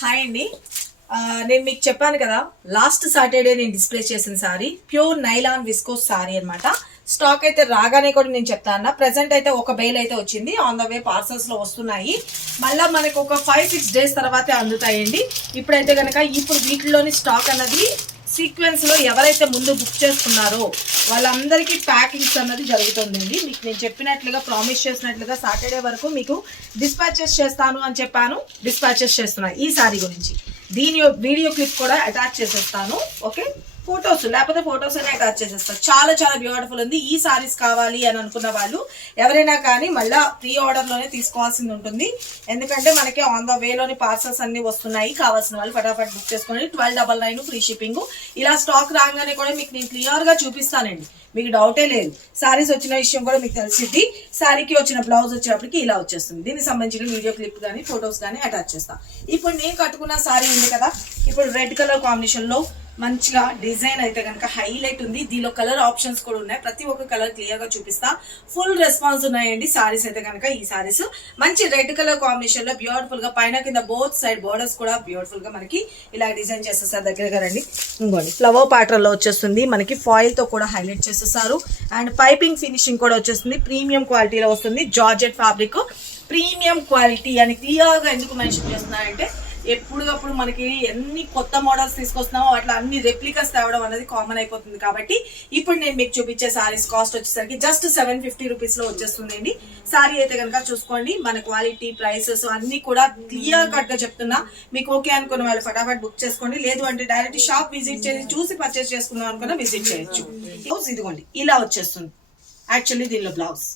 Hi అండి. నేను మీకు చెప్పాను కదా, లాస్ట్ సాటర్డే నేను డిస్ప్లే చేసిన sorry pure nylon viscose sorry అనమాట. స్టాక్ అయితే రాగానే కూడా నేను చెప్తాను. ప్రెసెంట్ అయితే ఒక బేల్ అయితే వచ్చింది, ఆన్ ద వే పార్సల్స్ లో వస్తున్నాయి. మళ్ళీ మనకు ఒక 5-6 డేస్ తర్వాతే అందుతాయండి. ఇప్పుడైతే కనుక ఇప్పుడు వీటిలోని స్టాక్ అన్నది సీక్వెన్స్ లో ఎవరైతే ముందు బుక్ చేసుకున్నారో వాళ్ళందరికీ ప్యాకింగ్స్ అన్నది జరుగుతుందండి. మీకు నేను చెప్పినట్లుగా ప్రామిస్ చేసినట్లుగా సాటర్డే వరకు మీకు డిస్పాచెస్ చేస్తాను అని చెప్పాను. డిస్పాచెస్ చేస్తున్నా ఈ సారీ గురించి. దీని వీడియో క్లిప్ కూడా అటాచ్ చేసేస్తాను. ఓకే, ఫొటోస్ లేకపోతే ఫొటోస్ అనే అటాచ్ చేసేస్తాను. చాలా చాలా బ్యూటిఫుల్ ఉంది. ఈ సారీస్ కావాలి అని అనుకున్న వాళ్ళు ఎవరైనా కానీ మళ్ళీ ప్రీ ఆర్డర్ లోనే తీసుకోవాల్సింది ఉంటుంది. ఎందుకంటే మనకి ఆన్ ద వేలోని పార్సల్స్ అన్ని వస్తున్నాయి. కావాల్సిన వాళ్ళు ఫటాఫట్ బుక్ చేసుకుని 1299 ఫ్రీ షిప్పింగ్. ఇలా స్టాక్ రాగానే కూడా మీకు నేను క్లియర్ గా చూపిస్తానండి, మీకు డౌటే లేదు. సారీస్ వచ్చిన విషయం కూడా మీకు తెలిసింది. సారీకి వచ్చిన బ్లౌజ్ వచ్చేటప్పటికి ఇలా వచ్చేస్తుంది. దీనికి సంబంధించిన వీడియో క్లిప్ కానీ ఫొటోస్ కానీ అటాచ్ చేస్తాను. ఇప్పుడు నేను కట్టుకున్న సారీ ఉంది కదా, ఇప్పుడు రెడ్ కలర్ కాంబినేషన్ లో మంచిగా డిజైన్ అయితే కనుక హైలైట్ ఉంది. దీనిలో కలర్ ఆప్షన్స్ కూడా ఉన్నాయి. ప్రతి ఒక్క కలర్ క్లియర్ గా చూపిస్తా. ఫుల్ రెస్పాన్స్ ఉన్నాయండి సారీస్ అయితే కనుక. ఈ సారీస్ మంచి రెడ్ కలర్ కాంబినేషన్ లో బ్యూటిఫుల్ గా పైన కింద బోత్ సైడ్ బోర్డర్స్ కూడా బ్యూటిఫుల్ గా మనకి ఇలా డిజైన్ చేసేసారు. దగ్గరగా రండి, ఇంకోండి ఫ్లవర్ ప్యాటర్న్ లో వచ్చేస్తుంది. మనకి ఫాయిల్ తో కూడా హైలైట్ చేసేసారు. అండ్ పైపింగ్ ఫినిషింగ్ కూడా వచ్చేస్తుంది. ప్రీమియం క్వాలిటీలో వస్తుంది. జార్జెట్ ఫ్యాబ్రిక్ ప్రీమియం క్వాలిటీ అని క్లియర్ గా ఎందుకు మెన్షన్ చేస్తున్నారంటే, ఎప్పుడప్పుడు మనకి ఎన్ని కొత్త మోడల్స్ తీసుకొస్తున్నామో అట్లా అన్ని రెప్లికాస్ తేవడం అనేది కామన్ అయిపోతుంది. కాబట్టి ఇప్పుడు నేను మీకు చూపించే సారీస్ కాస్ట్ వచ్చేసరికి జస్ట్ 750 రూపీస్ లో వచ్చేస్తుందండి. సారీ అయితే కనుక చూసుకోండి. మన క్వాలిటీ ప్రైసెస్ అన్ని కూడా క్లియర్ కట్ గా చెప్తున్నా. మీకు ఓకే అనుకున్న వాళ్ళు ఫటాఫట్ బుక్ చేసుకోండి. లేదు అంటే డైరెక్ట్ షాప్ విజిట్ చేసి చూసి పర్చేస్ చేసుకుందాం అనుకున్నా విజిట్ చేయొచ్చు. బ్లౌజ్ ఇదిగోండి ఇలా వచ్చేస్తుంది. యాక్చువల్లీ దీనిలో బ్లౌజ్